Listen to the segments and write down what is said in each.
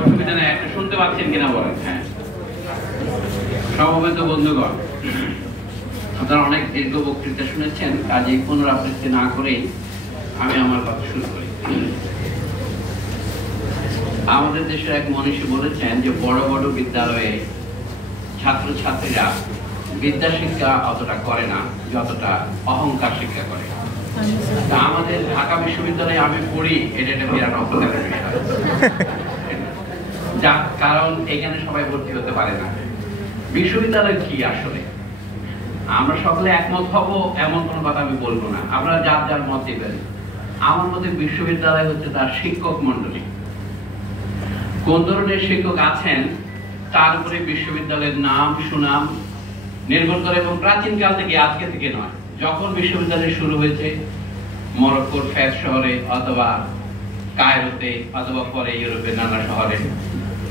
অসুবিধা নেই, একটা শুনতে পাচ্ছেন কিনা বলেন। হ্যাঁ, সমবেত বন্ধুগণ, আপনারা অনেক দীর্ঘ বক্তৃতা শুনেছেন, কাজে পুনরাবৃত্তি না করেই আমি আমার কথা শুরু করি। আমাদের দেশের এক মনীষী বলেছেন যে বড় বড় বিদ্যালয়ে ছাত্রছাত্রীরা বিদ্যা শিক্ষা অতটা করে না যতটা অহংকার শিক্ষা করে। তা আমাদের ঢাকা বিশ্ববিদ্যালয়ে আমি পড়ি, এটা একটা বিরাট অহংকারের বিষয়। যা কারণ এখানে সবাই ভর্তি হতে পারে না। বিশ্ববিদ্যালয় কি আসলে আমরা সকলে একমত হব এমন কোনো কথা আমি বলবো না, আপনারা যার যার মত দিবেন। আমার মতে বিশ্ববিদ্যালয় হচ্ছে তার শিক্ষক মন্ডলী, কোন ধরনের শিক্ষক আছেন তার উপরে বিশ্ববিদ্যালয়ের নাম সুনাম নির্ভর করে, এবং প্রাচীন কাল থেকে, আজকে থেকে নয়। যখন বিশ্ববিদ্যালয় শুরু হয়েছে মরক্কোর ফেজ শহরে অথবা কায়রোতে অথবা পরে ইউরোপের নানা শহরে,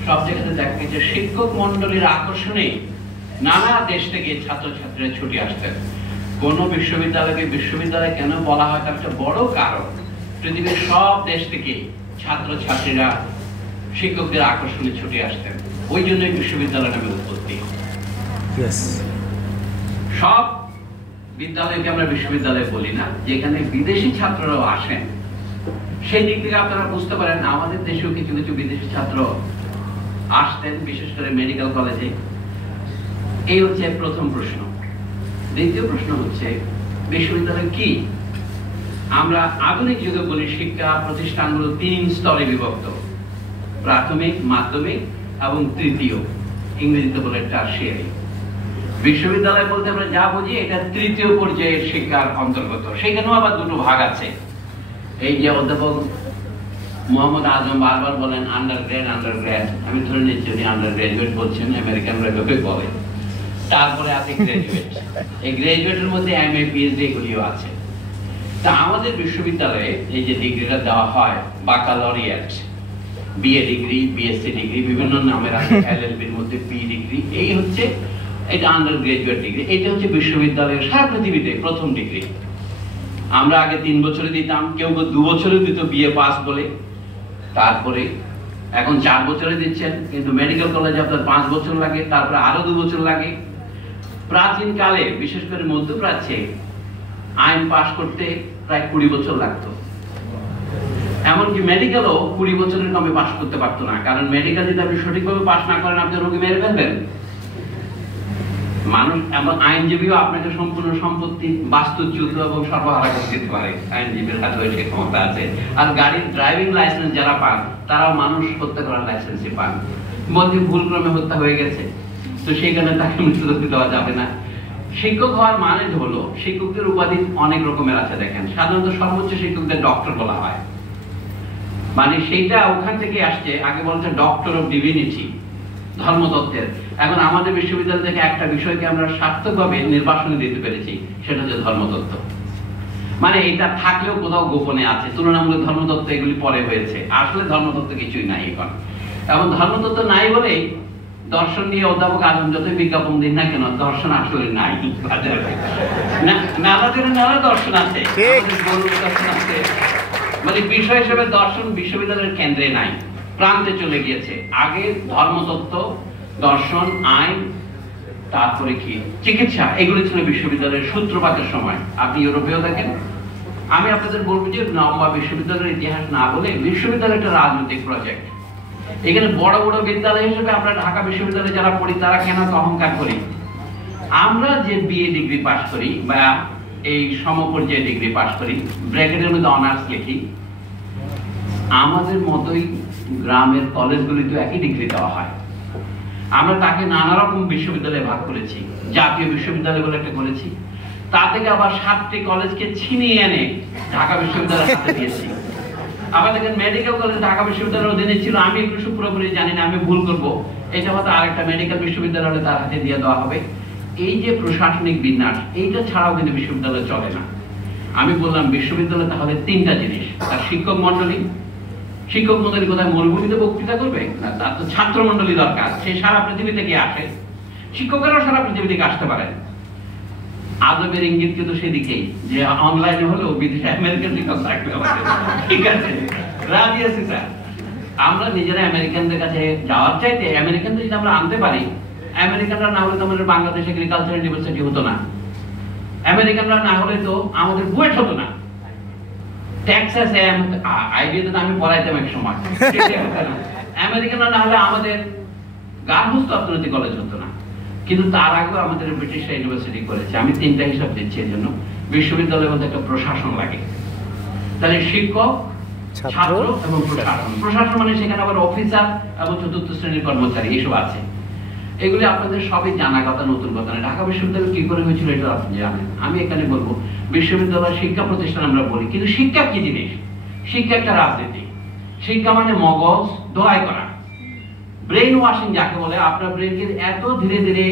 সব জায়গাতে দেখা গেছে শিক্ষক মন্ডলীর আকর্ষণে নানা দেশ থেকে ছাত্রছাত্রীরা ছুটে আসতেন। কোন বিশ্ববিদ্যালয়কে বিশ্ববিদ্যালয় কেন বলা হয় তার একটা বড় কারণ, পৃথিবীর সব দেশ থেকে ছাত্রছাত্রীরা শিক্ষকদের আকর্ষণে ছুটে আসতেন, ওই জন্যই বিশ্ববিদ্যালয় নামে উৎপত্তি। সব বিদ্যালয়কে আমরা বিশ্ববিদ্যালয় বলি না, যেখানে বিদেশি ছাত্ররাও আসেন। সেই দিক থেকে আপনারা বুঝতে পারেন আমাদের দেশেও কিছু কিছু বিদেশি ছাত্র আসতেন, বিশেষ করে মেডিকেল কলেজে। এই হচ্ছে প্রথম প্রশ্ন। দ্বিতীয় প্রশ্ন হচ্ছে বিশ্ববিদ্যালয় কি? আমরা আধুনিক যুগে বলি শিক্ষা প্রতিষ্ঠানগুলো 3 স্তরে বিভক্ত: প্রাথমিক, মাধ্যমিক এবং তৃতীয়, ইংরেজিতে বলে টারশিয়ারি। বিশ্ববিদ্যালয় বলতে আমরা যা বুঝি এটা তৃতীয় পর্যায়ের শিক্ষার অন্তর্গত। সেখানেও আবার দুটো ভাগ আছে। এই যে অধ্যাপক মোহাম্মদ আজম বারবার বলেন আন্ডারগ্রেড, আমি ধরে নিচ্ছি উনি আন্ডার গ্রাজুয়েট বলছেন, আমেরিকানরা এভাবে বলে। তারপরে আছে গ্রাজুয়েট, এই গ্রাজুয়েটের মধ্যে এমএ পিএইচডি এগুলিও আছে। তা আমাদের বিশ্ববিদ্যালয়ে এই যে ডিগ্রিটা দেওয়া হয়, বাকালরিয়েট, বিএ ডিগ্রি, বিএসসি ডিগ্রি, বিভিন্ন নামের আছে, এলএলবির মধ্যে পি ডিগ্রি, এই হচ্ছে এটা আন্ডার গ্রাজুয়েট ডিগ্রি। এটা হচ্ছে বিশ্ববিদ্যালয়ের সারা পৃথিবীতে প্রথম ডিগ্রি। আমরা আগে 3 বছরে দিতাম, কেউ 2 বছরে দিত বিএ পাস বলে। তারপরে এখন 4 বছরে দিচ্ছেন, কিন্তু মেডিকেল কলেজে আপনার 5 বছর লাগে, তারপরে আরো 2 বছর লাগে। প্রাচীন কালে বিশেষ করে মধ্যপ্রাচ্যে আইন পাস করতে প্রায় 20 বছর লাগতো। এমনকি মেডিকেলও 20 বছরের কমে পাস করতে পারতো না, কারণ মেডিকেল যদি আপনি সঠিকভাবে পাস না করেন আপনি রোগী মেরে ফেলবেন। মানুষ এবং আইনজীবীও আপনাকে সম্পূর্ণ সম্পত্তি বাস্তুচ্যুত এবং সর্বহারা করে দিতে পারে, আইনজীবীর হাতে সে ক্ষমতা আছে। আর গাড়ির ড্রাইভিং লাইসেন্স যারা পান তারাও মানুষ হত্যা করার লাইসেন্সই পান। বলতে ভুলক্রমে হত্যা হয়ে গেছে, তো সেখানে তাকে মৃত্যুদণ্ড দেওয়া যাবে না। শিক্ষক হওয়ার মানে হলো, শিক্ষকদের উপাধি অনেক রকমের আছে। দেখেন, সাধারণত সর্বোচ্চ শিক্ষকদের ডক্টর বলা হয়, মানে সেইটা ওখান থেকে আসছে। আগে বলছে ডক্টর অফ ডিভিনিটি, ধর্মতত্ত্বের। এখন আমাদের বিশ্ববিদ্যালয় থেকে একটা বিষয়কে আমরা সার্থকভাবে নির্বাসনে দিতে পেরেছি, সেটা হচ্ছে ধর্মতত্ত্ব। মানে এটা থাকলেও কোথাও গোপনে আছে, তুলনামূলক ধর্মতত্ত্ব এগুলি পরে হয়েছে, আসলে ধর্মতত্ত্ব কিছুই নাই এখন। এবং ধর্মতত্ত্ব নাই বলেই দর্শন নিয়ে অধ্যাপক আজম যতই বিজ্ঞাপন দিন না কেন, দর্শন আসলে নাই। নানা জনের নানা দর্শন আছে, মানে বিষয় হিসেবে দর্শন বিশ্ববিদ্যালয়ের কেন্দ্রে নাই, প্রান্তে চলে গিয়েছে। আগে ধর্মতত্ত্ব, দর্শন, আইন, তারপরে কি চিকিৎসা, এগুলি ছিল বিশ্ববিদ্যালয়ের সূত্রপাতের সময়। আপনি ইউরোপেও দেখেন। আমি আপনাদের বলবো যে লম্বা বিশ্ববিদ্যালয়ের ইতিহাস না বলে বিশ্ববিদ্যালয় একটা রাজনৈতিক প্রজেক্ট। এখানে বড় বড় বিদ্যালয় হিসেবে আমরা ঢাকা বিশ্ববিদ্যালয়ে যারা পড়ি তারা কেন অহংকার করি? আমরা যে বিএ ডিগ্রি পাস করি বা এই সমপর্যায়ে ডিগ্রি পাস করি, ব্র্যাকেটের মধ্যে অনার্স লিখি, আমাদের মতোই গ্রামের কলেজগুলিতে একই ডিগ্রি দেওয়া হয়। আমরা তাকে নানা রকম বিশ্ববিদ্যালয়ে ভাগ করেছি, জাতীয় বিশ্ববিদ্যালয় বলে একটা করেছি, তা থেকে আবার 7টি কলেজকে ছিনিয়ে এনে ঢাকা বিশ্ববিদ্যালয়ের হাতে দিয়েছি। আবার দেখেন মেডিকেল কলেজ ঢাকা বিশ্ববিদ্যালয়ের অধীনে ছিল, আমি একটু পুরোপুরি জানি না, আমি ভুল করবো, এটা হয়তো আরেকটা মেডিকেল বিশ্ববিদ্যালয়ে তার হাতে দিয়ে দেওয়া হবে। এই যে প্রশাসনিক বিন্যাস, এইটা ছাড়াও কিন্তু বিশ্ববিদ্যালয় চলে না। আমি বললাম বিশ্ববিদ্যালয় তাহলে 3টা জিনিস, তার শিক্ষক মন্ডলী। শিক্ষক মন্ডলী কোথায় মরুভূমিতে বক্তৃতা করবে না, তার তো ছাত্র মন্ডলী দরকার, সে সারা পৃথিবী থেকে আসে। শিক্ষকেরাও সারা পৃথিবী থেকে আসতে পারেন। আজবের ইঙ্গিত কিন্তু সেদিকেই, যে অনলাইনে হলেও বিদেশে আমেরিকান শিক্ষক থাকবে, ঠিক আছে। রাজি আছি স্যার। আমরা নিজেরা আমেরিকানদের কাছে যাওয়ার চাইতে আমেরিকানদের যদি আমরা আনতে পারি, আমেরিকানরা না হলে তো আমাদের বাংলাদেশ এগ্রিকালচার ইউনিভার্সিটি হতো না, আমেরিকানরা না হলে তো আমাদের বুয়েট হতো না, টেক্সাস আইডিয়াতে আমি পড়াইতাম এক সময়, আমেরিকানরা না হলে আমাদের গার্হস্থ অর্থনীতি কলেজ হতো না। কিন্তু তার আগেও আমাদের ব্রিটিশ ইউনিভার্সিটি করেছে। আমি তিনটা হিসাব দিচ্ছি। এর জন্য বিশ্ববিদ্যালয়ের মধ্যে একটা প্রশাসন লাগে, তাহলে শিক্ষক, ছাত্র এবং প্রশাসন। প্রশাসন মানে সেখানে আবার অফিসার এবং চতুর্থ শ্রেণীর কর্মচারী এসব আছে। এগুলি আপনাদের সবই জানা কথা, নতুন কথা না। ঢাকা বিশ্ববিদ্যালয় কি করে হয়েছিল এটা আপনি জানেন। আমি এখানে বলবো বিশ্ববিদ্যালয় শিক্ষা প্রতিষ্ঠান আমরা বলি, কিন্তু শিক্ষা কি জিনিস? শিক্ষা একটা রাজনীতি। শিক্ষা মানে মগজ দোলাই করা, ব্রেন ওয়াশিং যাকে বলে। আপনার ব্রেনকে এত ধীরে ধীরে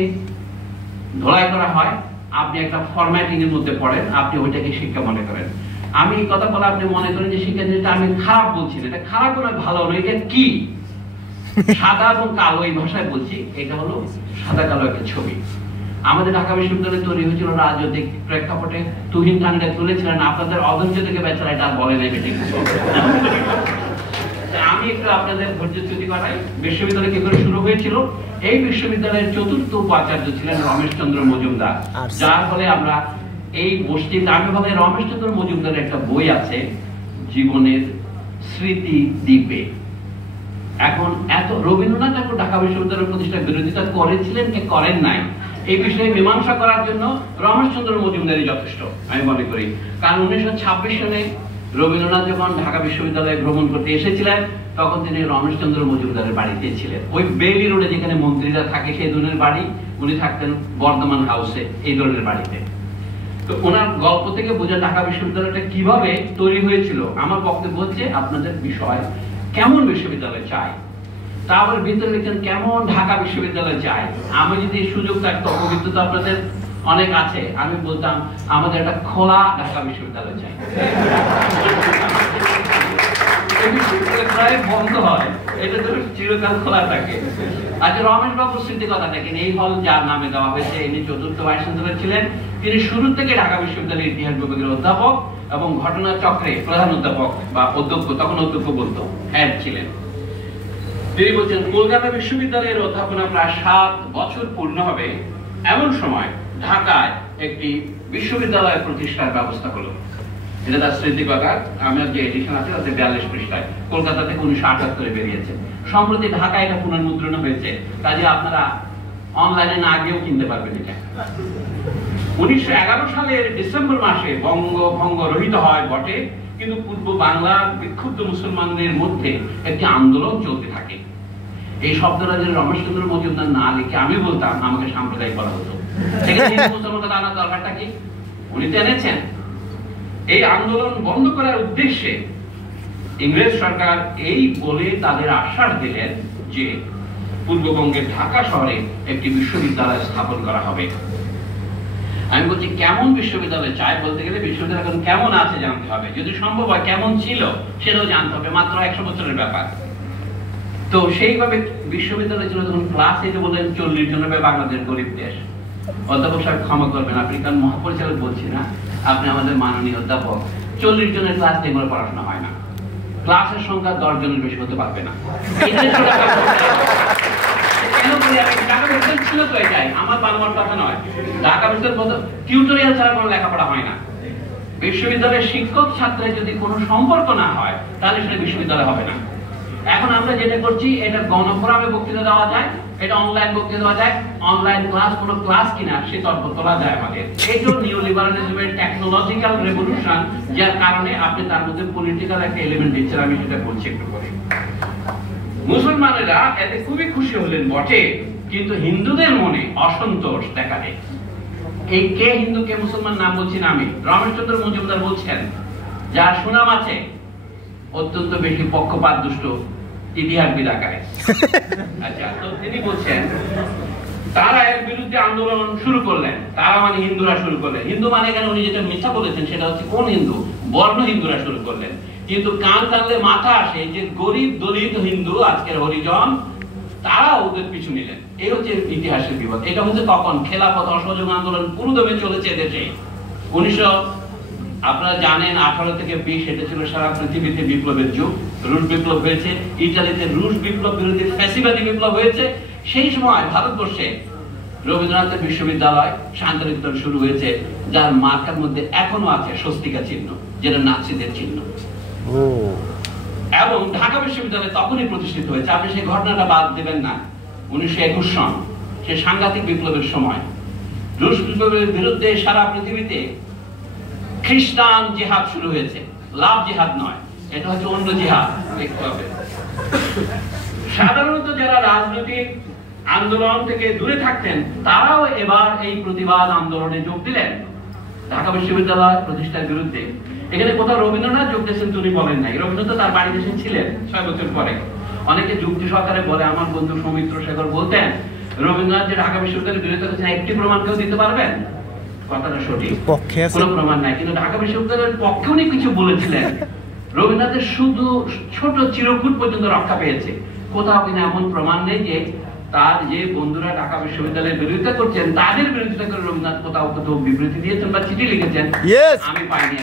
ধোলাই করা হয়, আপনি একটা ফরম্যাটিং এর মধ্যে পড়েন, আপনি ওইটাকে শিক্ষা মনে করেন। আমি এই কথা বলে আপনি মনে করেন যে শিক্ষা জিনিসটা আমি খারাপ বলছি, এটা খারাপ নয়, ভালো নয়, এটা কি সাদা এবং কালো এই ভাষায় বলছি। এটা হলো সাদা কালো একটা ছবি। আমাদের ঢাকা বিশ্ববিদ্যালয় তৈরি হয়েছিল রাজনৈতিক প্রেক্ষাপটে। তুহিন খানরা তুলেছিলেন, আপনাদের অধৈর্য থেকে বেচারা এটা বলে নাই বেঠিক। আমি একটু আপনাদের ধৈর্যচ্যুতি করাই। বিশ্ববিদ্যালয় কি করে শুরু হয়েছিল? এই বিশ্ববিদ্যালয়ের চতুর্থ উপাচার্য ছিলেন রমেশ চন্দ্র মজুমদার, যার ফলে আমরা এই গোষ্ঠীতে, আমি বলি রমেশ চন্দ্র মজুমদারের একটা বই আছে জীবনের স্মৃতি দ্বীপে। এখন এত রবীন্দ্রনাথ ঠাকুর ঢাকা বিশ্ববিদ্যালয়ের প্রতিষ্ঠার বিরোধিতা করেছিলেন কি করেন নাই, এই বিষয়ে মীমাংসা করার জন্য রমেশ চন্দ্র মজুমদারই যথেষ্ট আমি মনে করি। কারণ 1926 সনে রবীন্দ্রনাথ যখন ঢাকা বিশ্ববিদ্যালয়ে ভ্রমণ করতে এসেছিলেন, তখন তিনি রমেশ চন্দ্র মজুমদারের বাড়িতে ছিলেন। ওই বেইলি রোডে যেখানে মন্ত্রীরা থাকে সেই ধরনের বাড়ি, উনি থাকতেন বর্ধমান হাউসে, এই ধরনের বাড়িতে। তো ওনার গল্প থেকে বোঝা ঢাকা বিশ্ববিদ্যালয়টা কিভাবে তৈরি হয়েছিল। আমার বক্তব্য হচ্ছে আপনাদের বিষয় কেমন বিশ্ববিদ্যালয় চাই, তারপর ভিতরে লিখছেন কেমন ঢাকা বিশ্ববিদ্যালয় চাই। আমি যদি সুযোগ থাকতো, অভিজ্ঞতা আপনাদের অনেক আছে, আমি বলতাম আমাদের একটা খোলা ঢাকা বিশ্ববিদ্যালয় চাই। বন্ধ হয়, এটা তো চিরকাল খোলা থাকে। আচ্ছা, রমেশ বাবুর স্মৃতি কথা দেখেন। এই হল যার নামে দেওয়া হয়েছে, ইনি চতুর্থ ভাইস চ্যান্সেলর ছিলেন। তিনি শুরু থেকে ঢাকা বিশ্ববিদ্যালয়ের ইতিহাস বিভাগের অধ্যাপক এবং ঘটনা চক্রে প্রধান অধ্যাপক বা অধ্যক্ষ, তখন অধ্যক্ষ বলতো, হেড ছিলেন। তিনি বলছেন কলকাতা বিশ্ববিদ্যালয়ের অধ্যাপনা প্রায় 7 বছর পূর্ণ হবে এমন সময় ঢাকায় একটি বিশ্ববিদ্যালয় প্রতিষ্ঠার ব্যবস্থা হলো। এটা তার স্মৃতি কথা। আমার যে এডিশন আছে তাতে 42 পৃষ্ঠায়, কলকাতা থেকে 1978 বেরিয়েছে। সম্প্রতি ঢাকায় এটা পুনর্মুদ্রণ হয়েছে, কাজে আপনারা অনলাইনে না গিয়েও কিনতে পারবেন এটা। 1911 সালের ডিসেম্বর মাসে বঙ্গভঙ্গ রহিত হয় বটে, কিন্তু পূর্ব বাংলার বিক্ষুব্ধ মুসলমানদের মধ্যে একটি আন্দোলন চলতে থাকে। এই শব্দটা যদি রমেশ চন্দ্র মজুমদার না লিখে আমি বলতাম, আমাকে সাম্প্রদায়িক বলা হতো। সেখানে হিন্দু মুসলমানকে আনার দরকারটা কি? উনি তো এনেছেন। এই আন্দোলন বন্ধ করার উদ্দেশ্যে ইংরেজ সরকার এই বলে তাদের আশ্বাস দিলেন যে পূর্ববঙ্গের ঢাকা শহরে একটি বিশ্ববিদ্যালয় স্থাপন করা হবে। আমি বলছি কেমন বিশ্ববিদ্যালয় চাই বলতে গেলে বিশ্ববিদ্যালয় এখন কেমন আছে জানতে হবে, যদি সম্ভব হয় কেমন ছিল সেটাও জানতে হবে। মাত্র 100 বছরের ব্যাপার। তো সেইভাবে বিশ্ববিদ্যালয় ছিল তখন ক্লাস এটা বললেন 40 জন হবে, বাংলাদেশ গরিব দেশ। অধ্যাপক সাহেব ক্ষমা করবেন, আপনি কারণ মহাপরিচালক বলছি না, আপনি আমাদের মাননীয় অধ্যাপক। 40 জনের ক্লাস এগুলো পড়াশোনা হয় না, ক্লাসের সংখ্যা 10 জনের বেশি হতে পারবে না। ছিল তো এটাই, আমার বানানোর কথা নয়। ঢাকা বিশ্ববিদ্যালয় টিউটোরিয়াল ছাড়া কোনো লেখাপড়া হয় না। বিশ্ববিদ্যালয়ের শিক্ষক ছাত্রের যদি কোনো সম্পর্ক না হয় তাহলে সেটা বিশ্ববিদ্যালয় হবে না। এখন আমরা যেটা করছি, এটা গণফোরামে বক্তৃতা দেওয়া যায়, এটা অনলাইন বক্তৃতা দেওয়া যায়। অনলাইন ক্লাস কোনো ক্লাস কিনা সে তর্ক তোলা যায় আমাদের। এইটা নিউ লিবারালিজমের টেকনোলজিক্যাল রেভলিউশন, যার কারণে আপনি তার মধ্যে পলিটিক্যাল একটা এলিমেন্ট দিচ্ছেন। আমি সেটা বলছি একটু করে। মুসলমানেরা এতে খুবই খুশি হলেন বটে, কিন্তু হিন্দুদের মনে অসন্তোষ দেখা দেয়। এই কে হিন্দু কে মুসলমান নাম বলছি না আমি, রমেশ চন্দ্র মজুমদার বলছেন, যার সুনাম আছে অত্যন্ত বেশি পক্ষপাত দুষ্ট ইতিহাসবিদ আকারে। আচ্ছা, তো তিনি বলছেন তারা এর বিরুদ্ধে আন্দোলন শুরু করলেন। তারা মানে হিন্দুরা শুরু করলেন। হিন্দু মানে এখানে উনি যেটা মিথ্যা বলেছেন সেটা হচ্ছে কোন হিন্দু, বর্ণ হিন্দুরা শুরু করলেন। কিন্তু কান টানলে মাথা আসে যে গরিব দলিত হিন্দু, আজকের হরিজন, তারা ওদের পিছু নিলেন। এই হচ্ছে ইতিহাসের বিপদ। এটা হচ্ছে কখন খেলাফত অসহযোগ আন্দোলন পুরোদমে চলেছে দেশে। আপনারা জানেন 18 থেকে 20 এটা ছিল সারা পৃথিবীতে বিপ্লবের যুগ। রুশ বিপ্লব হয়েছে, ইতালিতে রুশ বিপ্লব বিরোধী ফ্যাসিবাদী বিপ্লব হয়েছে। সেই সময় ভারতবর্ষে রবীন্দ্রনাথের বিশ্ববিদ্যালয় শান্তিনিকেতন শুরু হয়েছে, যার মার্কার মধ্যে এখনো আছে স্বস্তিকা চিহ্ন, যেটা নাৎসিদের চিহ্ন। এবং ঢাকা বিশ্ববিদ্যালয় তখনই প্রতিষ্ঠিত হয়েছে। আপনি সেই ঘটনাটা বাদ দেবেন না। 1921 সন, সে সাংঘাতিক বিপ্লবের সময় রুশ বিপ্লবের বিরুদ্ধে সারা পৃথিবীতে খ্রিস্টান জিহাদ শুরু হয়েছে। লাভ জিহাদ নয়, এটা হচ্ছে অন্য জিহাদ। সাধারণত যারা রাজনৈতিক আন্দোলন থেকে দূরে থাকতেন তারাও এবার এই প্রতিবাদ আন্দোলনে যোগ দিলেন ঢাকা বিশ্ববিদ্যালয় প্রতিষ্ঠার বিরুদ্ধে। এখানে কোথাও রবীন্দ্রনাথ যোগ দিয়েছেন তিনি বলেন নাই। রবীন্দ্রনাথ তার বাড়ি দেশে ছিলেন 6 বছর পরে। অনেকে যুক্তি সহকারে বলে, আমার বন্ধু সৌমিত্র শেখর বলতেন, রবীন্দ্রনাথ যে ঢাকা বিশ্ববিদ্যালয়ের বিরোধিতা করেছেন একটি প্রমাণ কেউ দিতে পারবেন? কথাটা সঠিক, কোনো প্রমাণ নাই, কিন্তু ঢাকা বিশ্ববিদ্যালয়ের পক্ষে উনি কিছু বলেছিলেন। রবীন্দ্রনাথের শুধু ছোট চিরকুট পর্যন্ত রক্ষা পেয়েছে। কোথাও কিনা এমন প্রমাণ নেই যে তার যে বন্ধুরা ঢাকা বিশ্ববিদ্যালয়ের বিরোধিতা করছেন তাদের বিরোধিতা করে রবীন্দ্রনাথ কোথাও কোথাও বিবৃতি দিয়েছেন বা চিঠি লিখেছেন, আমি পাইনি।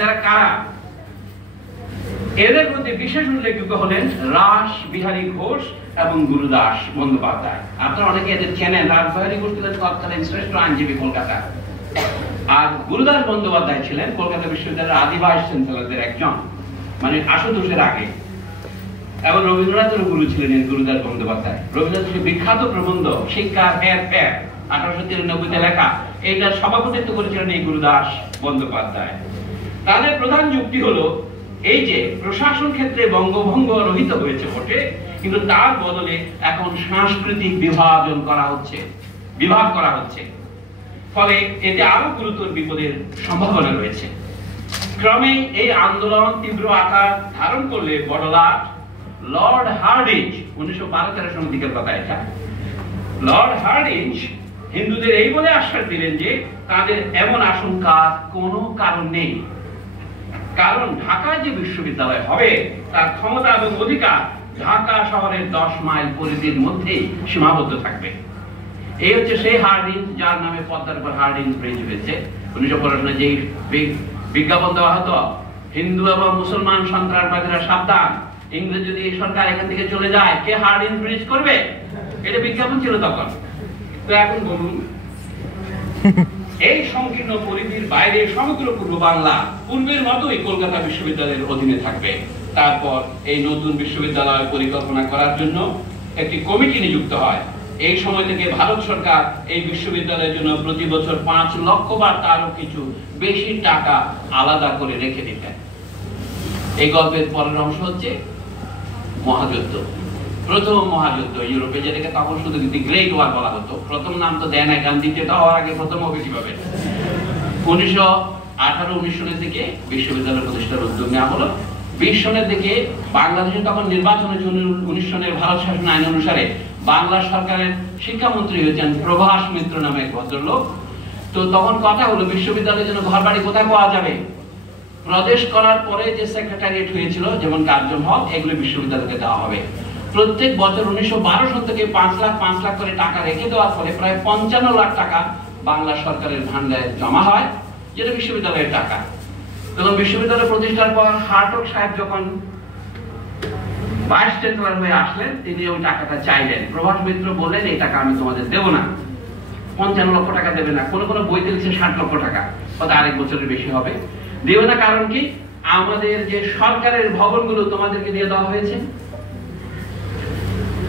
যারা কারা, এদের মধ্যে বিশেষ উল্লেখযোগ্য হলেন রাস বিহারী ঘোষ এবং গুরুদাস বন্দ্যোপাধ্যায়। আপনারা অনেকে এদের চেনেন। রাস বিহারী ঘোষ ছিলেন তৎকালীন শ্রেষ্ঠ আইনজীবী কলকাতা, আর গুরুদাস বন্দ্যোপাধ্যায় ছিলেন কলকাতা বিশ্ববিদ্যালয়ের আদি ভাইস চ্যান্সেলরদের একজন, মানে আশুতোষের আগে। এবং রবীন্দ্রনাথের গুরু ছিলেন গুরুদাস বন্দ্যোপাধ্যায়। রবীন্দ্রনাথের বিখ্যাত প্রবন্ধ শিক্ষা ফের ফের 1893 লেখা, এইটার সভাপতিত্ব করেছিলেন এই গুরুদাস বন্দ্যোপাধ্যায়। তাদের প্রধান যুক্তি হলো এই যে প্রশাসন ক্ষেত্রে বঙ্গভঙ্গ রহিত হয়েছে বটে, কিন্তু তার বদলে এখন সাংস্কৃতিক বিভাজন করা হচ্ছে, বিভাগ করা হচ্ছে, ফলে এতে আরো গুরুতর বিপদের সম্ভাবনা রয়েছে। ক্রমে এই আন্দোলন তীব্র আকার ধারণ করলে বড়লাট লর্ড হার্ডিঞ্জ 1912-13 সনের দিকের কথা এটা। লর্ড হার্ডিঞ্জ হিন্দুদের এই বলে আশ্বাস দিলেন যে তাদের এমন আশঙ্কার কোনো কারণ নেই, কারণ ঢাকায় যে বিশ্ববিদ্যালয় হবে তার ক্ষমতা এবং অধিকার ঢাকা শহরের 10 মাইল পরিধির মধ্যেই সীমাবদ্ধ থাকবে। এই হচ্ছে সেই হার্ডিঞ্জ যার নামে পদ্মার উপর হার্ডিঞ্জ ব্রিজ হয়েছে। 1915 সালে যে বিজ্ঞাপন দেওয়া হতো, হিন্দু এবং মুসলমান সন্ত্রাসবাদীরা সাবধান, ইংরেজ যদি এই সরকার এখান থেকে চলে যায় কে হার্ডিঞ্জ ব্রিজ করবে, এটা বিজ্ঞাপন ছিল তখন। তো এখন বলুন, এই সংকীর্ণ পরিধির বাইরে সমগ্র পূর্ব বাংলা পূর্বের মতোই কলকাতা বিশ্ববিদ্যালয়ের অধীনে থাকবে। তারপর এই নতুন বিশ্ববিদ্যালয় পরিকল্পনা করার জন্য একটি কমিটি নিযুক্ত হয়। এই সময় থেকে ভারত সরকার এই বিশ্ববিদ্যালয়ের জন্য প্রতি বছর 5 লক্ষ বা তারও কিছু বেশি টাকা আলাদা করে রেখে দিতেন। এই গল্পের পরের অংশ হচ্ছে মহাযুদ্ধ। প্রথম মহাযুদ্ধ ইউরোপে, যেটাকে তখন শুধু দি গ্রেট ওয়ার বলা হতো। প্রথম নাম তো দেয় না, কারণ দ্বিতীয়টা হওয়ার আগে প্রথম হবে কিভাবে। 1918-19 সনের দিকে বিশ্ববিদ্যালয় প্রতিষ্ঠার উদ্যোগ নেওয়া হলো। 20 সনের দিকে বাংলাদেশে তখন নির্বাচন হয়েছে। 19 সনের ভারত শাসন আইন অনুসারে বাংলা সরকারের শিক্ষামন্ত্রী হয়েছেন প্রভাস মিত্র নামে এক ভদ্রলোক। তো তখন কথা হলো বিশ্ববিদ্যালয়ের জন্য ঘর বাড়ি কোথায় পাওয়া যাবে। প্রদেশ করার পরে যে সেক্রেটারিয়েট হয়েছিল, যেমন কার্জন হল, এগুলো বিশ্ববিদ্যালয়কে দেওয়া হবে। প্রত্যেক বছর 1912 সন থেকে 5 লাখ করে টাকা রেখে দেওয়ার ফলে প্রায় 55 লাখ টাকা বাংলা সরকারের ভান্ডারে জমা হয়, যেটা বিশ্ববিদ্যালয়ের টাকা। তখন বিশ্ববিদ্যালয় প্রতিষ্ঠার পর হার্টগ সাহেব যখন ভাইস চ্যান্সেলর হয়ে আসলেন, তিনি ওই টাকাটা চাইলেন। প্রভাস মিত্র বললেন, এই টাকা আমি তোমাদের দেব না, 55 লক্ষ টাকা দেবে না। কোন বইতে লিখছে 60 লক্ষ টাকা, হয়তো আরেক বছরের বেশি হবে। দেবে না কারণ কি, আমাদের যে সরকারের ভবনগুলো তোমাদেরকে দিয়ে দেওয়া হয়েছে,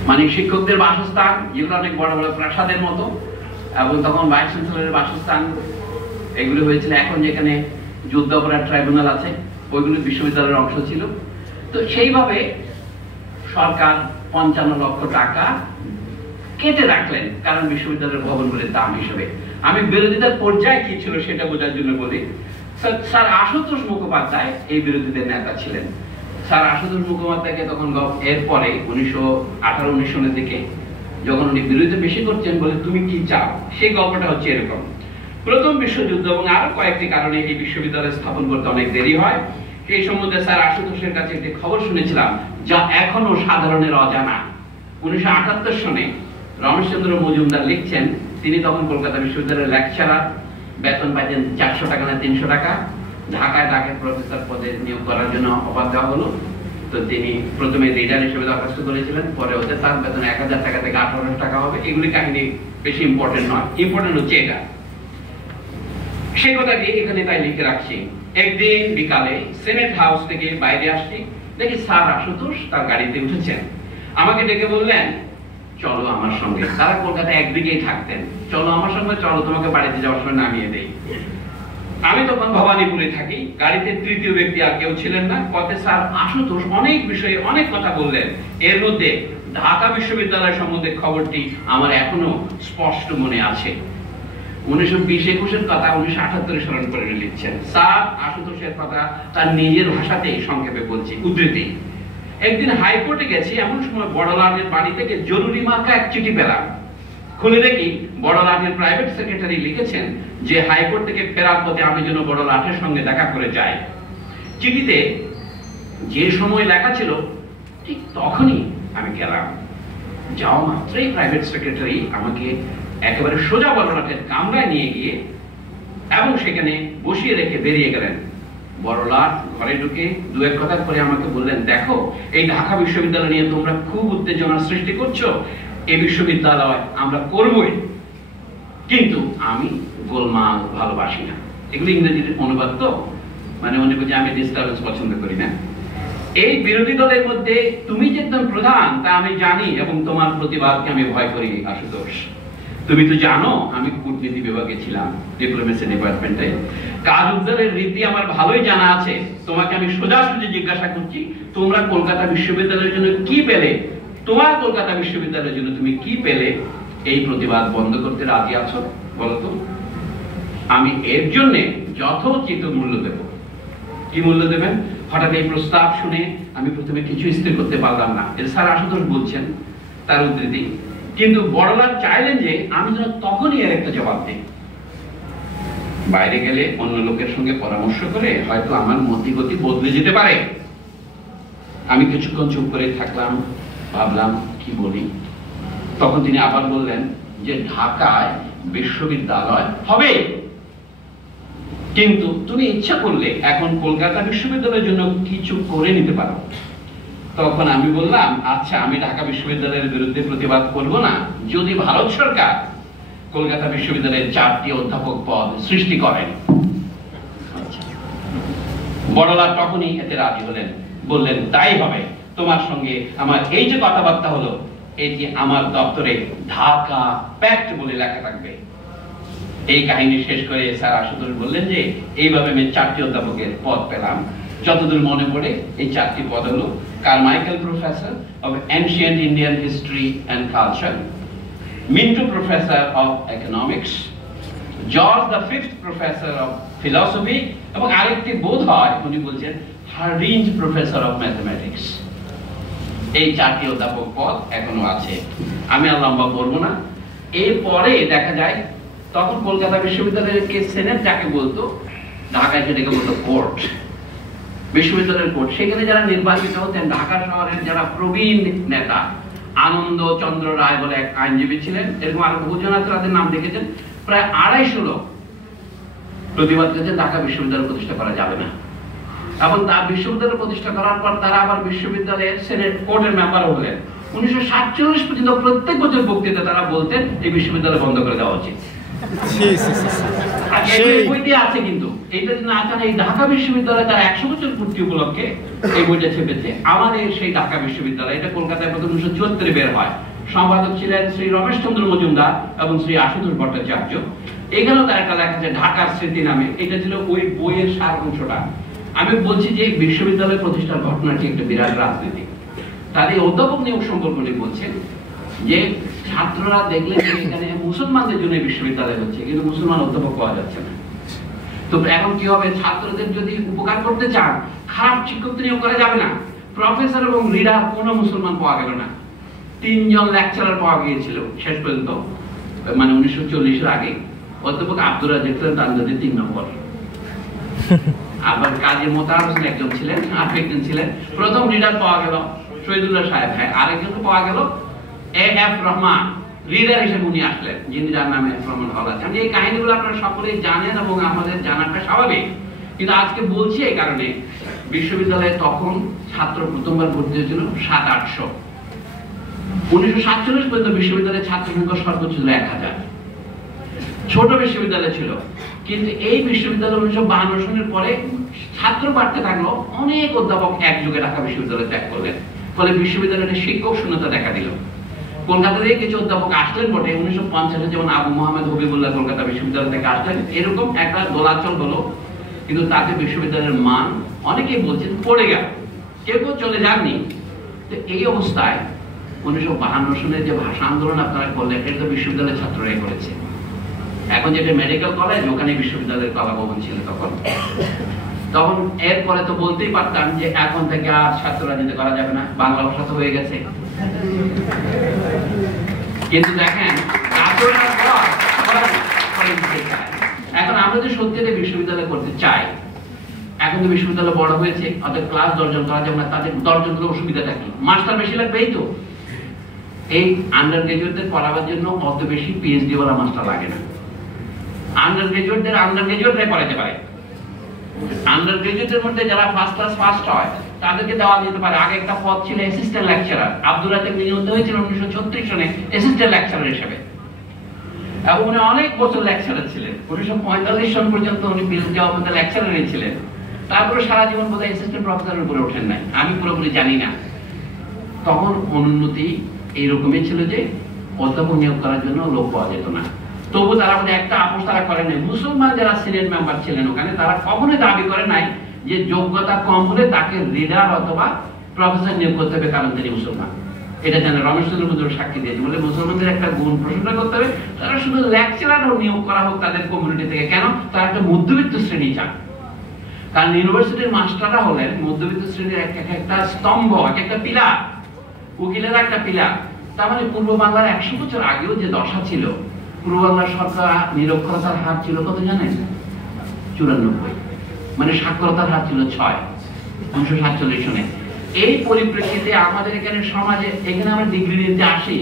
মানে শিক্ষকদের বাসস্থান, যেগুলো অনেক বড় বড় প্রাসাদের মতো, এবং তখন ভাইস চ্যান্সেলরের বাসস্থান এগুলো হয়েছিল। এখন যেখানে যুদ্ধ অপরাধ ট্রাইব্যুনাল আছে, ওইগুলো বিশ্ববিদ্যালয়ের অংশ ছিল। তো সেইভাবে সরকার 55 লক্ষ টাকা কেটে রাখলেন, কারণ বিশ্ববিদ্যালয়ের ভবনগুলির দাম হিসেবে। আমি বিরোধিতার পর্যায়ে কি ছিল সেটা বোঝার জন্য বলি। স্যার আশুতোষ মুখোপাধ্যায় এই বিরোধীদের নেতা ছিলেন। স্যার আশুতোষ মুখোপাধ্যায়কে তখন এরপরে 1918-19 সনের দিকে যখন উনি বিরোধিতা বেশি করছেন, বলে তুমি কি চাও, সেই গল্পটা হচ্ছে এরকম। প্রথম বিশ্বযুদ্ধ এবং আরো কয়েকটি কারণে এই বিশ্ববিদ্যালয় স্থাপন করতে অনেক দেরি হয়। সেই সম্বন্ধে স্যার আশুতোষের কাছে একটি খবর শুনেছিলাম, যা এখনো সাধারণের অজানা। 1978 সনে রমেশচন্দ্র মজুমদার লিখছেন, তিনি তখন কলকাতা বিশ্ববিদ্যালয়ের লেকচারার, বেতন পাইতেন 400 টাকা না 300 টাকা। ঢাকায় তাকে প্রফেসর পদে নিয়োগ করার জন্য অফার দেওয়া হলো। তো তিনি প্রথমে রিডার হিসেবে দরখাস্ত করেছিলেন, পরে হচ্ছে তার বেতন 1000 টাকা থেকে 1800 টাকা হবে। এগুলি কাহিনী বেশি ইম্পর্টেন্ট নয়, ইম্পর্টেন্ট হচ্ছে এটা। সেই কথাটি এখানে তাই লিখে রাখছি। একদিন বিকালে সেনেট হাউস থেকে বাইরে আসছি, দেখি স্যার আশুতোষ তার গাড়িতে উঠেছেন। আমাকে ডেকে বললেন, চলো আমার সঙ্গে। তারা কলকাতায় একদিকেই থাকতেন। চলো আমার সঙ্গে, চলো তোমাকে বাড়িতে যাওয়ার সময় নামিয়ে দেই। আমি তখন ভবানীপুরে থাকি। গাড়িতে তৃতীয় ব্যক্তি আর কেউ ছিলেন না। পথে স্যার আশুতোষ অনেক বিষয়ে অনেক কথা বললেন। এর মধ্যে ঢাকা বিশ্ববিদ্যালয় সম্বন্ধে খবরটি আমার এখনো স্পষ্ট মনে আছে। 1920-21 কথা 1978 স্মরণ করে লিখছেন। স্যার আশুতোষের কথা তার নিজের ভাষাতেই সংক্ষেপে বলছি, উদ্ধৃতি। একদিন হাইকোর্টে গেছি, এমন সময় বড়লাটের বাড়ি থেকে জরুরি মার্কা এক চিঠি পেলাম। খুলে দেখি বড়লাটের প্রাইভেট সেক্রেটারি লিখেছেন যে হাইকোর্ট থেকে ফেরার পথে আমি যেন বড়লাটের সঙ্গে দেখা করে যাই। চিঠিতে যে সময় লেখা ছিল ঠিক তখনই আমি গেলাম। যাওয়া মাত্রই প্রাইভেট সেক্রেটারি আমাকে একেবারে সোজা বড়লাটের কামরায় নিয়ে গিয়ে এবং সেখানে বসিয়ে রেখে বেরিয়ে গেলেন। বড়লাট ঘরে ঢুকে দু এক কথা করে আমাকে বললেন, দেখো এই ঢাকা বিশ্ববিদ্যালয় নিয়ে তোমরা খুব উত্তেজনার সৃষ্টি করছো। এই বিশ্ববিদ্যালয় আমরা করবই, কিন্তু আমি গোলমাল ভালোবাসি না। এগুলো ইংরেজির অনুবাদ, তো মানে মনে করছি আমি ডিস্টার্বেন্স পছন্দ করি না। এই বিরোধী দলের মধ্যে তুমি যে একদম প্রধান তা আমি জানি, এবং তোমার প্রতিবাদকে আমি ভয় করি আশুতোষ। তুমি তো জানো আমি কূটনীতি বিভাগে ছিলাম, ডিপ্লোমেসি ডিপার্টমেন্টে। কাজ উদ্ধারের রীতি আমার ভালোই জানা আছে। তোমাকে আমি সোজাসুজি জিজ্ঞাসা করছি, তোমরা কলকাতা বিশ্ববিদ্যালয়ের জন্য কি পেলে? তোমার কলকাতা বিশ্ববিদ্যালয়ের জন্য তুমি কি পেলে? এই প্রতিবাদ বন্ধ করতে রাজি আছো? বলতো। আমি এর জন্য যথোচিত মূল্য দেব। কি মূল্য দেবেন? হঠাৎ এই প্রস্তাব শুনে আমি প্রথমে কিছু স্থির করতে পারলাম না। এর স্যার আশুতোষ বলছেন, তার উদ্ধৃতি। কিন্তু বড়লাট চাইলেন যে আমি যেন তখনই এর একটা জবাব দিই। বাইরে গেলে অন্য লোকের সঙ্গে পরামর্শ করে হয়তো আমার মতিগতি বদলে যেতে পারে। আমি কিছুক্ষণ চুপ করে থাকলাম, ভাবলাম কি বলি। তখন তিনি আবার বললেন যে ঢাকায় বিশ্ববিদ্যালয় হবে, কিন্তু তুমি ইচ্ছা করলে এখন কলকাতা বিশ্ববিদ্যালয়ের জন্য কিছু করে নিতে পারো। তখন আমি বললাম, আচ্ছা আমি ঢাকা বিশ্ববিদ্যালয়ের বিরুদ্ধে প্রতিবাদ করব না যদি ভারত সরকার কলকাতা বিশ্ববিদ্যালয়ের 4টি অধ্যাপক পদ সৃষ্টি করেন। বড়লাট তখনই এতে রাজি হলেন, বললেন তাই হবে। তোমার সঙ্গে আমার এই যে কথাবার্তা হলো, এটি আমার দপ্তরে ঢাকা প্যাক্ট বলে লেখা থাকবে। এই কাহিনী শেষ করে স্যার আশুতোষ বললেন যে এইভাবে আমি 4টি অধ্যাপকের পদ পেলাম। যতদূর মনে পড়ে এই 4টি পদ হলো Carmichael professor of ancient Indian history and culture, Mintu professor of economics, George the fifth professor of philosophy, এবং আরেকটি বোধ হয় উনি বলছেন হার্ডিঞ্জ প্রফেসর অফ ম্যাথমেটিক্স। এই 4টি অধ্যাপক পদ এখনো আছে। আমি আর লম্বা করবো না। এরপরে দেখা যায় তখন কলকাতা বিশ্ববিদ্যালয়ের কে সেনেট যাকে বলতো, ঢাকায় যেটাকে বলতো কোর্ট, বিশ্ববিদ্যালয়ের কোর্ট, সেখানে যারা নির্বাচিত হতেন ঢাকা শহরের যারা প্রবীণ নেতা, আনন্দ চন্দ্র রায় বলে এক আইনজীবী ছিলেন, এরকম আরো বহুজন আছে, তাদের নাম দেখেছেন। প্রায় 250 লোক প্রতিবাদ করেছেন ঢাকা বিশ্ববিদ্যালয় প্রতিষ্ঠা করা যাবে না। এবং তার বিশ্ববিদ্যালয় প্রতিষ্ঠা করার পর তারা আবার বিশ্ববিদ্যালয়ের সেনেট কোর্টের মেম্বারও হলেন। 1947 পর্যন্ত প্রত্যেক বছর বক্তৃতা তারা বলতেন এই বিশ্ববিদ্যালয় বন্ধ করে দেওয়া উচিত। আছে কিন্তু এইটা না জানা এই ঢাকা বিশ্ববিদ্যালয় তার 100 বছর পূর্তি উপলক্ষে এই বইটা ছেপেছে। আমাদের সেই ঢাকা বিশ্ববিদ্যালয়, এটা কলকাতায় প্রথম 1974 বের হয়। সম্পাদক ছিলেন শ্রী রমেশ চন্দ্র মজুমদার এবং শ্রী আশুতোষ ভট্টাচার্য। এখানেও তার একটা লেখা আছে ঢাকার স্মৃতি নামে। এটা ছিল ওই বইয়ের সার অংশটা। আমি বলছি যে বিশ্ববিদ্যালয় প্রতিষ্ঠার ঘটনাটি একটা বিরাট রাজনীতি। তাদের অধ্যাপক নিয়োগ সম্পর্ক নিয়ে বলছেন যে ছাত্ররা দেখলে এখানে মুসলমানদের জন্য বিশ্ববিদ্যালয় হচ্ছে, কিন্তু মুসলমান অধ্যাপক পাওয়া যাচ্ছে না। তো এখন কি হবে? ছাত্রদের যদি উপকার করতে চান, খারাপ শিক্ষক নিয়োগ করা যাবে না। প্রফেসর এবং রিডার কোনো মুসলমান পাওয়া গেল না। 3 জন লেকচারার পাওয়া গিয়েছিল শেষ পর্যন্ত, মানে 1940-এর আগে। অধ্যাপক আব্দুর রাজ্জাক ছিলেন তার মধ্যে 3 নম্বর। আবার কাজী মোতাহার হোসেন একজন ছিলেন, আর একজন ছিলেন। প্রথম রিডার পাওয়া গেল শহীদুল্লাহ সাহেব, হ্যাঁ, আরেকজন পাওয়া গেল এ এফ রহমান, লিডার হিসেবে উনি আসলেন, যিনি যার নামে রহমান হল আছে। এই কাহিনীগুলো আপনারা সকলেই জানেন এবং আমাদের জানাটা স্বাভাবিক, কিন্তু আজকে বলছি এই কারণে বিশ্ববিদ্যালয়ে তখন ছাত্র প্রথমবার ভর্তি হয়েছিল 700-800। 1947 পর্যন্ত বিশ্ববিদ্যালয়ের ছাত্র সংখ্যা সর্বোচ্চ ছিল 1000। ছোট বিশ্ববিদ্যালয় ছিল, কিন্তু এই বিশ্ববিদ্যালয় 1952 সনের পরে ছাত্র বাড়তে থাকলো, অনেক অধ্যাপক একযোগে ঢাকা বিশ্ববিদ্যালয় ত্যাগ করলেন, ফলে বিশ্ববিদ্যালয়ের শিক্ষক শূন্যতা দেখা দিল। কলকাতা থেকে কিছু অধ্যাপক আসলেন বটে, 1950-এ যেমন আবু মোহাম্মদ হবিবুল্লাহ কলকাতা বিশ্ববিদ্যালয় থেকে আসলেন, এরকম একটা দোলাচল হলো, কিন্তু তাতে বিশ্ববিদ্যালয়ের মান অনেকেই বলছেন পড়ে গেল, কেউ কেউ চলে যাননি। তো এই অবস্থায় 1952 সনে যে ভাষা আন্দোলন আপনারা করলেন, এটা তো বিশ্ববিদ্যালয়ের ছাত্ররাই করেছে। এখন যেটা মেডিকেল কলেজ, ওখানে বিশ্ববিদ্যালয়ের কলা ভবন ছিল তখন এরপরে তো বলতেই পারতাম যে এখন থেকে আর ছাত্র রাজনীতি করা যাবে না, বাংলা ভাষা তো হয়ে গেছে। কিন্তু দেখেন এখন আমরা যে সত্যিটা বিশ্ববিদ্যালয় করতে চাই, এখন তো বিশ্ববিদ্যালয় বড় হয়েছে, অর্থাৎ ক্লাস 10 জন করা যাবে না, তাদের 10 জন অসুবিধাটা কি? মাস্টার বেশি লাগবে, এই তো। এই আন্ডার গ্রাজুয়েটদের পড়াবার জন্য অত বেশি পিএইচডি ওয়ালা মাস্টার লাগে না। আন্ডার গ্রাজুয়েটরাই পড়াতে পারে। আন্ডার গ্রাজুয়েটের মধ্যে যারা ফার্স্ট ক্লাস ফার্স্ট হয় তাদেরকে দেওয়া যেতে পারে। আগে একটা পদ ছিল অ্যাসিস্ট্যান্ট লেকচারার, আব্দুল রাজ্জাক নিযুক্ত হয়েছিল 1936 সনে অ্যাসিস্ট্যান্ট লেকচারার হিসেবে, এবং উনি অনেক বছর লেকচারার ছিলেন। 1945 সন পর্যন্ত উনি পিএইচডি অবস্থা লেকচারারই ছিলেন। তারপরে সারা জীবন বোধহয় অ্যাসিস্ট্যান্ট প্রফেসরের উপরে ওঠেন নাই, আমি পুরোপুরি জানি না। তখন অনুন্নতি এইরকমই ছিল যে অধ্যাপক নিয়োগ করার জন্য লোক পাওয়া যেত না। তবু তারা মধ্যে একটা আপোষ তারা করেন নাই। মুসলমান যারা সিনেট মেম্বার ছিলেন ওখানে, তারা কখনোই দাবি করে নাই যে যোগ্যতা কম হলে তাকে রিডার অথবা প্রফেসর নিয়োগ করতে হবে কারণ তিনি মুসলমান। এটা জানে রমেশ চন্দ্র মজুমদার সাক্ষী দিয়েছে, বলে মুসলমানদের একটা গুণ প্রশংসা করতে হবে, তারা শুধু লেকচারারও নিয়োগ করা হোক তাদের কমিউনিটি থেকে। কেন? তারা একটা মধ্যবিত্ত শ্রেণী চান। কারণ ইউনিভার্সিটির মাস্টাররা হলেন মধ্যবিত্ত শ্রেণীর একটা স্তম্ভ, একটা পিলার, উকিলের একটা পিলার। তার মানে পূর্ব বাংলার 100 বছর আগেও যে দশা ছিল, পূর্ব বাংলার সরকার নিরক্ষরতার হার ছিল কত জানেন? 94। মানে সাক্ষরতার হার ছিল 6 1947 সনে। এই পরিপ্রেক্ষিতে আমাদের এখানে সমাজে, এখানে আমরা ডিগ্রি নিতে আসি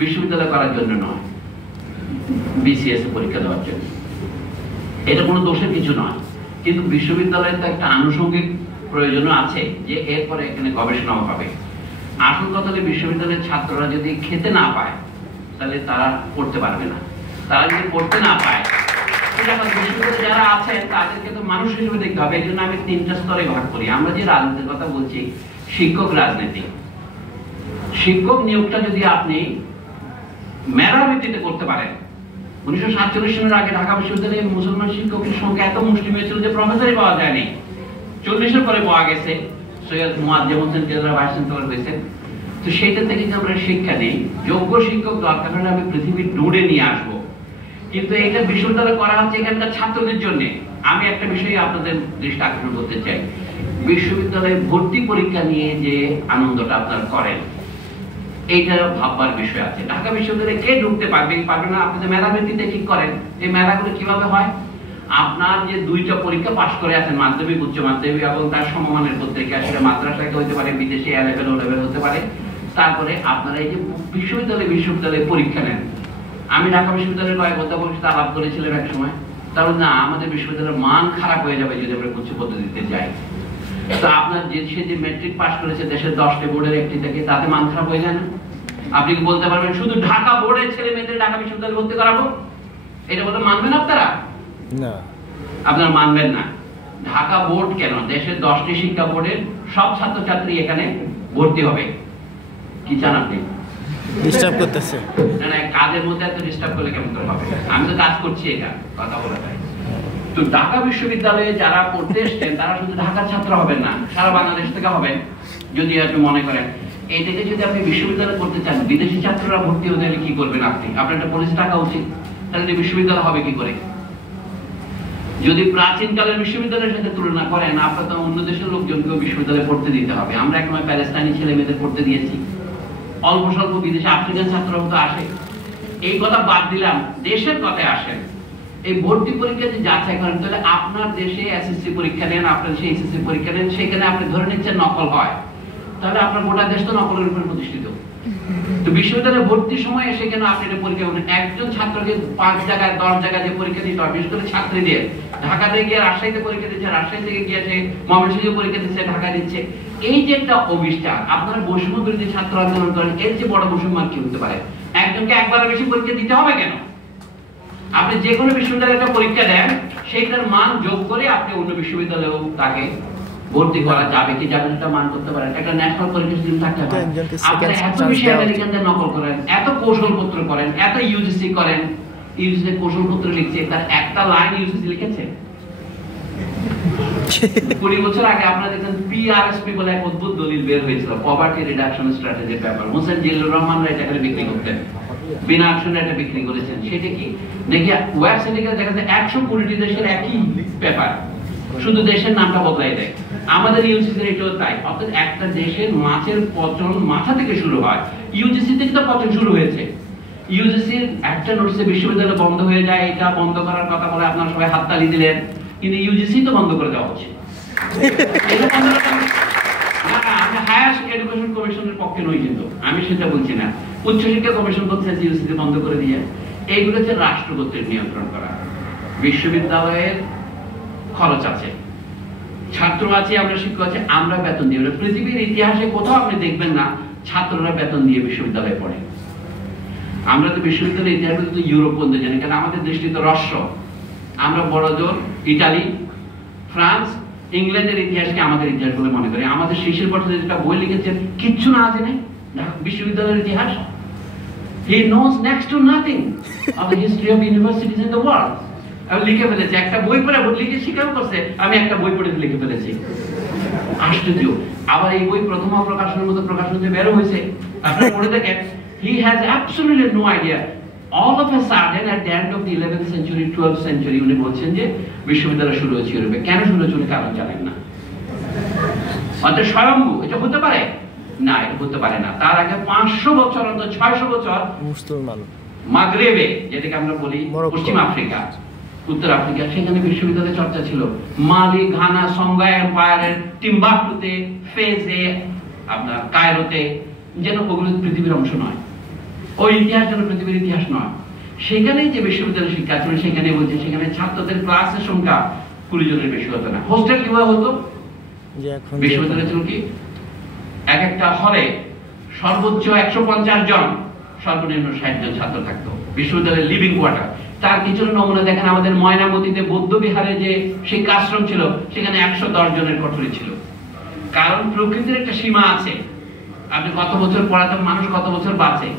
বিশ্ববিদ্যালয় করার জন্য নয়, বিসিএস পরীক্ষা দেওয়ার জন্য। এটা কোনো দোষের কিছু নয়, কিন্তু বিশ্ববিদ্যালয়ের তো একটা আনুষঙ্গিক প্রয়োজন আছে যে এরপরে এখানে গবেষণাও হবে। আসল কথা হলো বিশ্ববিদ্যালয়ের ছাত্ররা যদি খেতে না পায় তাহলে তারা পড়তে পারবে না। তারা যদি পড়তে না পায়, বিশ্ববিদ্যালয়ে যারা আছেন তাদেরকে তো মানুষ হিসেবে দেখতে হবে। এই জন্য আমি 3টা স্তরে ভাগ করি। আমরা যে রাজনীতির কথা বলছি, শিক্ষক রাজনীতি, শিক্ষক নিয়োগটা যদি আপনি মেধার ভিত্তিতে করতে পারেন। 1947 সনের আগে ঢাকা বিশ্ববিদ্যালয়ে মুসলমান শিক্ষকের সংখ্যা এত মুষ্টিমেয় হয়েছিল যে প্রফেসরই পাওয়া যায়নি। 40-এর পরে পাওয়া গেছে, সৈয়দ মুয়াজ্জেম হোসেন কেদারা ভাইস চ্যান্সেলর হয়েছেন। তো সেইটা থেকে যে আমরা শিক্ষা নেই, যোগ্য শিক্ষক দরকার হলে আমি পৃথিবীর দূরে নিয়ে আসবো। কিন্তু এটা বিশ্ববিদ্যালয় করা হচ্ছে এখানকার ছাত্রদের জন্য। আমি একটা বিষয়ে আপনাদের দৃষ্টি আকর্ষণ করতে চাই। বিশ্ববিদ্যালয়ে ভর্তি পরীক্ষা নিয়ে যে আনন্দটা আপনারা করেন, এইটা ভাববার বিষয় আছে। ঢাকা বিশ্ববিদ্যালয়ে কে ঢুকতে পারবে পারবে না, আপনি যে মেধা ভিত্তিতে ঠিক করেন। এই মেধাগুলো কিভাবে হয়? আপনার যে 2টা পরীক্ষা পাশ করে আছেন, মাধ্যমিক উচ্চ মাধ্যমিক এবং তার সমমানের পত্রিকা, সেটা মাদ্রাসাকে হতে পারে, বিদেশে A level O level হতে পারে। তারপরে আপনারা এই যে বিশ্ববিদ্যালয়ে পরীক্ষা নেন। আমি ঢাকা বিশ্ববিদ্যালয়ের কয়েক অধ্যাপক সাথে আলাপ করেছিলাম এক সময়, তাহলে না আমাদের বিশ্ববিদ্যালয়ের মান খারাপ হয়ে যাবে যদি আমরা উচ্চ পদ্ধতিতে যাই। তো আপনার সে যে মেট্রিক পাস করেছে দেশের 10টি বোর্ডের একটি থেকে, তাতে মান খারাপ হয়ে যায় না? আপনি কি বলতে পারবেন শুধু ঢাকা বোর্ডের ছেলে মেয়েদের ঢাকা বিশ্ববিদ্যালয়ে ভর্তি করাবো? এটা বলতে মানবেন আপনারা? না, আপনারা মানবেন না। ঢাকা বোর্ড কেন, দেশের 10টি শিক্ষা বোর্ডের সব ছাত্রছাত্রী এখানে ভর্তি হবে। কি চান আপনি? ডিস্টার্ব করতেছে না, না, কাজের মধ্যে এত ডিস্টার্ব করলে কেমন করে হবে? আমি তো কাজ করছি, এটা কথা বলা যায়। তো ঢাকা বিশ্ববিদ্যালয়ে যারা পড়তে এসছেন তারা শুধু ঢাকার ছাত্র হবেন না, সারা বাংলাদেশ থেকে হবেন। যদি আপনি মনে করেন এইটাকে যদি আপনি বিশ্ববিদ্যালয় করতে চান, বিদেশি ছাত্ররা ভর্তি হতে হলে কি করবেন? আপনার একটা পলিসি টাকা উচিত, তাহলে বিশ্ববিদ্যালয় হবে কি করে? যদি প্রাচীনকালের বিশ্ববিদ্যালয়ের সাথে তুলনা করেন, আপনার তো অন্য দেশের লোকজনকেও বিশ্ববিদ্যালয়ে পড়তে দিতে হবে। আমরা একসময় প্যালেস্তাইনি ছেলে মেয়েদের পড়তে দিয়েছি, অল্প স্বল্প বিদেশে আফ্রিকান ছাত্ররাও তো আসে। এই কথা বাদ দিলাম, দেশের কথায় আসেন। এই ভর্তি পরীক্ষা যে যাচাই করেন, তাহলে আপনার দেশে এসএসসি পরীক্ষা নেন, আপনার দেশে এসএসসি পরীক্ষা নেন, সেখানে আপনি ধরে নিচ্ছেন নকল হয়, তাহলে আপনার গোটা দেশ তো নকলের উপর প্রতিষ্ঠিত। তো বিশ্ববিদ্যালয়ে ভর্তির সময় এসে কেন আপনি এটা পরীক্ষা করেন? একজন ছাত্রকে 5 জায়গায় 10 জায়গায় যে পরীক্ষা দিতে হয়, বিশেষ করে ছাত্রীদের ঢাকা থেকে গিয়ে রাজশাহীতে পরীক্ষা দিচ্ছে, রাজশাহী থেকে গিয়েছে ময়মনসিংহে পরীক্ষা দিচ্ছে, ঢাকায় দিচ্ছে। এই যে একটা অবিচার, আপনারা বৈষম্য বিরোধী ছাত্র আন্দোলন করেন, এর যে বড় বৈষম্য কি হতে পারে? একজনকে একবারের বেশি পরীক্ষা দিতে হবে কেন? আপনি যে কোনো বিশ্ববিদ্যালয়ে একটা পরীক্ষা দেন, সেইটার মান যোগ করে আপনি অন্য বিশ্ববিদ্যালয়েও তাকে ভর্তি করা যাবে কি যাবে সেটা মান করতে পারেন। একটা ন্যাশনাল পরীক্ষা সিস্টেম থাকতে হবে। আপনারা এত বেশি আমেরিকানদের নকল করেন, এত কৌশলপত্র করেন, এত ইউজিসি করেন। ইউজিসি কৌশলপত্র লিখছে, তার একটা লাইন ইউজিসি লিখেছে। 20 বছর আগে আপনারা দেখেন পিআরএসপি বলে এক অদ্ভুত দলিল বের হয়েছিল, poverty reduction strategy paper. Hossain Zillur Rahman এটা করে বিক্রি করতেন, বিনা অপশনে এটা বিক্রি করেছেন। সেটা কি দেখি ওয়েবসাইটে গেলে দেখা যায় 120টি দেশের একই পেপার, শুধু দেশের নামটা বদলাই দেয়। আমাদের ইউজিসির এটাও তাই। অর্থাৎ একটা দেশের মাছের পচন মাথা থেকে শুরু হয়, ইউজিসি থেকে তো পচন শুরু হয়েছে। ইউজিসির একটা নোটিশে বিশ্ববিদ্যালয় বন্ধ হয়ে যায়, এটা বন্ধ করার কথা বলে আপনারা সবাই হাততালি দিলেন, কিন্তু ইউজিসি তো বন্ধ করে দেওয়া হচ্ছে। আমি হায়ার এডুকেশন কমিশনের পক্ষে নই, কিন্তু আমি সেটা বলছি না। উচ্চশিক্ষা কমিশন বলছে ইউজিসি বন্ধ করে দিয়ে এইগুলো হচ্ছে রাষ্ট্র কর্তৃক নিয়ন্ত্রণ করা। বিশ্ববিদ্যালয়ের খরচ আছে, ছাত্র আছে, আমরা শিক্ষক আছে, আমরা বেতন দিই। পৃথিবীর ইতিহাসে কোথাও আপনি দেখবেন না ছাত্ররা বেতন দিয়ে বিশ্ববিদ্যালয়ে পড়ে। আমরা তো বিশ্ববিদ্যালয়ের ইতিহাস কিন্তু ইউরোপ পর্যন্ত জানি, কারণ আমাদের দৃষ্টি তো হ্রস্ব। আমরা বড় জোর ইটালি, ফ্রান্স, ইংল্যান্ডের ইতিহাসকে আমাদের ইতিহাস বলে মনে করি। আমাদের শিশির ভট্টাচার্য যেটা বই লিখেছেন, কিচ্ছু না জেনে বিশ্ববিদ্যালয়ের ইতিহাস, he knows next to nothing of the history of universities in the world। আমি লিখে ফেলেছি, একটা বই পড়ে লিখে স্বীকার করছে আমি একটা বই পড়ে লিখে ফেলেছি। আশ্চর্য। আবার এই বই প্রথম প্রকাশনের মতো প্রকাশনীতে বের হয়েছে, আপনারা পড়ে দেখেন, he has absolutely no idea। All of a sudden at the end of the 11th century 12th century উনি বলছেন যে বিশ্ববিদ্যালয় শুরু হয়েছে ইউরোপে। কেন শুরু হয়েছে উনি কারণ জানেন না। অর্থাৎ স্বয়ম্ভু এটা হতে পারে না, এটা হতে পারে না। তার আগে 500 বছর অন্তত 600 বছর মুসলমান মাগরেবে, যেটাকে আমরা বলি পশ্চিম আফ্রিকা, উত্তর আফ্রিকা, সেখানে বিশ্ববিদ্যালয় চর্চা ছিল। মালি, ঘানা, সংগা এম্পায়ারের টিম্বাকটুতে, ফেজে, আপনার কায়রোতে, যেন ওগুলো পৃথিবীর অংশ নয়, ওই ইতিহাস যেন পৃথিবীর ইতিহাস নয়। সেখানেই যে বিশ্ববিদ্যালয় শিক্ষা ছিল, সেখানে বলছে সেখানে ছাত্রদের ক্লাসের সংখ্যা 20 জনের বেশি হতো না। হোস্টেল কিভাবে হতো? বিশ্ববিদ্যালয় ছিল কি এক একটা হলে সর্বোচ্চ 150 জন, সর্বনিম্ন 60 জন ছাত্র থাকতো। বিশ্ববিদ্যালয়ের লিভিং কোয়ার্টার। তার কিছু নমুনা দেখেন আমাদের ময়নামতিতে বৌদ্ধ বিহারে যে শিক্ষাশ্রম ছিল, সেখানে 110 জনের কোঠরি ছিল। কারণ প্রকৃতির একটা সীমা আছে, আপনি কত বছর পড়াতেন, মানুষ কত বছর বাঁচে।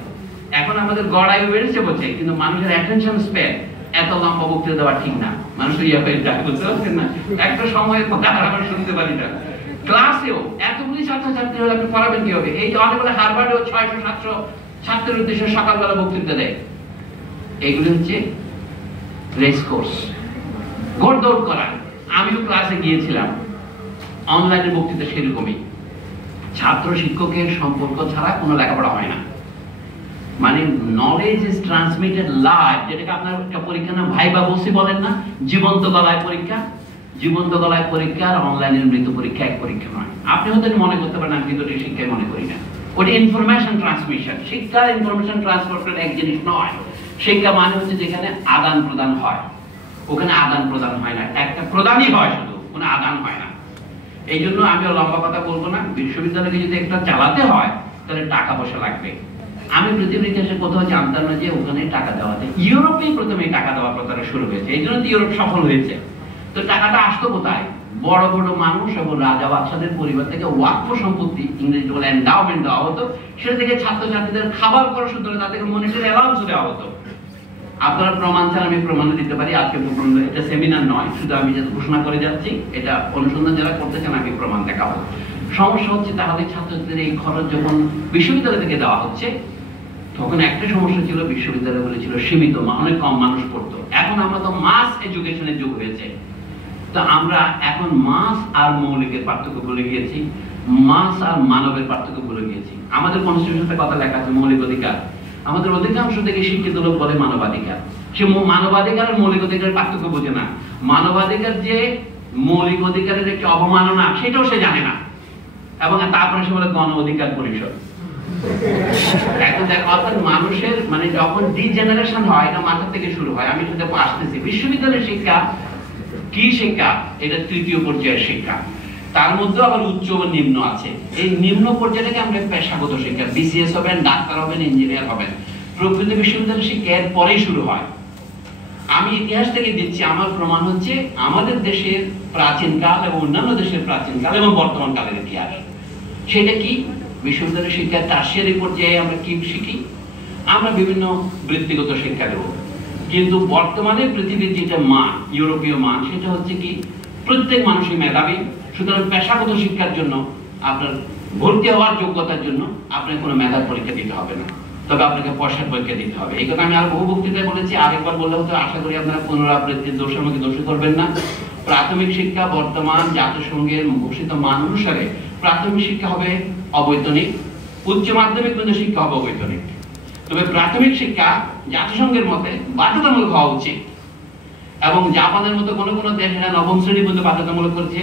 এখন আমাদের গড় আয়ু বেড়েছে বলছে, কিন্তু মানুষের অ্যাটেনশন স্প্যান এত লম্বা বক্তৃতা দেওয়া ঠিক না। মানুষ ইয়া হয়ে যায়, বুঝতে পারছেন না? একটা সময়ের কথা আমরা শুনতে পারি না। ক্লাসেও এতগুলি ছাত্রছাত্রী হলে আপনি পড়াবেন কি হবে? এই যে অনেক বলে হারবার্ডেও 600-700 ছাত্রের উদ্দেশ্যে সকালবেলা বক্তৃতা দেয়। এগুলো হচ্ছে রেস কোর্স, ঘোড়দৌড় করা। আমিও ক্লাসে গিয়েছিলাম, অনলাইনে বক্তৃতা সেরকমই। ছাত্র শিক্ষকের সম্পর্ক ছাড়া কোনো লেখাপড়া হয় না। মানে নলেজ ইজ ট্রান্সমিটেড লাইভ, যেটাকে আপনার একটা পরীক্ষার নাম ভাইবা বসে বলেন না, জীবন্ত গলায় পরীক্ষা। জীবন্ত গলায় পরীক্ষা আর অনলাইনের মৃত পরীক্ষা এক পরীক্ষা নয়। আপনি হয়তো মনে করতে পারেন আমি কিন্তু শিক্ষায় মনে করি না, ওটা ইনফরমেশন ট্রান্সমিশন। শিক্ষার ইনফরমেশন ট্রান্সফার করা এক জিনিস নয়। শিক্ষা মানে হচ্ছে যেখানে আদান প্রদান হয়, ওখানে আদান প্রদান হয় না, একটা প্রদানই হয় শুধু, কোনো আদান হয় না। এই জন্য আমিও লম্বা কথা বলবো না। বিশ্ববিদ্যালয়কে যদি একটা চালাতে হয় তাহলে টাকা পয়সা লাগবে। আমি পৃথিবীর ইতিহাসে কোথাও জানতাম না যে ওখানে টাকা দেওয়াতে, ইউরোপেই প্রথমে টাকা দেওয়ার প্রচার শুরু হয়েছে। এই জন্য তো ইউরোপ সফল হয়েছে। তো টাকাটা আসতো কোথায়? বড় বড় মানুষ এবং রাজা বাদশাদের পরিবার থেকে ওয়াকফ সম্পত্তি, ইংরেজি বলে এন্ডাওমেন্ট দেওয়া হতো। সেটা থেকে ছাত্রছাত্রীদের খাবার খরচ হতো, তাদেরকে মনিটারি অ্যালাউন্স দেওয়া হতো। আপনারা প্রমাণ ছাড়া আমি প্রমাণ দিতে পারি। আজকে এটা সেমিনার নয়, শুধু আমি যেটা ঘোষণা করে যাচ্ছি, এটা অনুসন্ধান যারা করতে চান আমি প্রমাণ দেখাবো। সমস্যা হচ্ছে তাহলে ছাত্রছাত্রীদের এই খরচ যখন বিশ্ববিদ্যালয় থেকে দেওয়া হচ্ছে, তখন একটা সমস্যা ছিল, বিশ্ববিদ্যালয়গুলো ছিল সীমিত, অনেক কম মানুষ পড়তো। এখন আমরা তো মাস এডুকেশনের যুগ হয়েছে। তো আমরা এখন মাস আর মৌলিকের পার্থক্য ভুলে গিয়েছি, মাস আর মানবের পার্থক্য ভুলে গিয়েছি। আমাদের কনস্টিটিউশনে কথা লেখা আছে মৌলিক অধিকার। আমাদের অধিকাংশ থেকে শিক্ষিত লোক বলে মানবাধিকার। সে মানবাধিকার আর মৌলিক অধিকারের পার্থক্য বোঝে না। মানবাধিকার যে মৌলিক অধিকারের একটি অবমাননা, সেটাও সে জানে না। এবং তারপরে সে বলে গণ অধিকার পরিষদ। এখন দেখ, অর্থাৎ মানুষের মানে যখন ডিজেনারেশন হয় এটা মাথা থেকে শুরু হয়। আমি সেটা আসতেছি। বিশ্ববিদ্যালয়ের শিক্ষা কি শিক্ষা? এটা তৃতীয় পর্যায়ের শিক্ষা। তার মধ্যে আবার উচ্চ ও নিম্ন আছে। এই নিম্ন পর্যায়টাকে আমরা পেশাগত শিক্ষা, বিসিএস হবেন, ডাক্তার হবেন, ইঞ্জিনিয়ার হবেন। প্রকৃত বিশ্ববিদ্যালয়ের শিক্ষা এর পরেই শুরু হয়। আমি ইতিহাস থেকে দিচ্ছি, আমার প্রমাণ হচ্ছে আমাদের দেশের প্রাচীনকাল এবং অন্যান্য দেশের প্রাচীনকাল এবং বর্তমান কালের ইতিহাস। সেটা কি? বিশ্ববিদ্যালয়ের শিক্ষা টারশিয়ারি পর্যায়ে আমরা কি শিখি? আমরা বিভিন্ন বৃত্তিগত শিক্ষা দেব। কিন্তু বর্তমানে পৃথিবীর যেটা মান, ইউরোপীয় মান, সেটা হচ্ছে কি প্রত্যেক মানুষই মেধাবী। সুতরাং পেশাগত শিক্ষার জন্য আপনার ভর্তি হওয়ার যোগ্যতার জন্য আপনার কোনো মেধার পরীক্ষা দিতে হবে না, তবে আপনাকে পয়সার পরীক্ষা দিতে হবে। এই কথা আমি আর বহু বক্তৃতায় বলেছি, আরেকবার বললে হতো। আশা করি আপনারা পুনরাবৃত্তির দোষের মধ্যে দোষী করবেন না। প্রাথমিক শিক্ষা বর্তমান জাতিসংঘের ঘোষিত মান অনুসারে প্রাথমিক শিক্ষা হবে অবৈতনিক, উচ্চ মাধ্যমিক পর্যন্ত শিক্ষা হবে অবৈতনিক। তবে প্রাথমিক শিক্ষা জাতিসংঘের মতে বাধ্যতামূলক হওয়া উচিত, এবং জাপানের মতো কোনো কোনো দেশ এটা নবম শ্রেণী পর্যন্ত বাধ্যতামূলক করছে।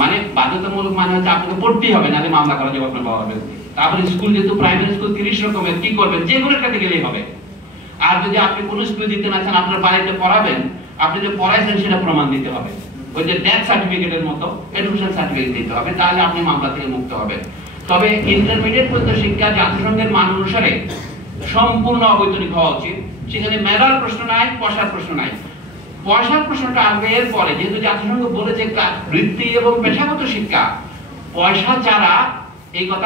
মানে বাধ্যতামূলক মানে হচ্ছে আপনাকে পড়তেই হবে, নাহলে মামলা করা যাবে আপনার বাবার বিরুদ্ধে। তারপরে স্কুল, যেহেতু প্রাইমারি স্কুল 30 রকমের, কি করবেন? যে কোনো একটাতে গেলেই হবে। আর যদি আপনি কোনো স্কুলে দিতে না চান, আপনার বাড়িতে পড়াবেন, আপনি যে পড়াইছেন সেটা প্রমাণ দিতে হবে। ওই যে ডেথ সার্টিফিকেটের মতো এডুকেশন সার্টিফিকেট দিতে হবে, তাহলে আপনি মামলা থেকে মুক্ত হবেন। তবে ইন্টারমিডিয়েট পর্যন্ত শিক্ষা জাতিসংঘের মান অনুসারে সম্পূর্ণ অবৈতনিক হওয়া উচিত। সেখানে মেধার প্রশ্ন নাই, পয়সার প্রশ্ন নাই। পয়সার প্রশ্নটা আসবে এর পরে, যেহেতু জাতিসংঘ বলেছে বৃত্তি এবং পেশাগত শিক্ষা পয়সা ছাড়া, এই কথা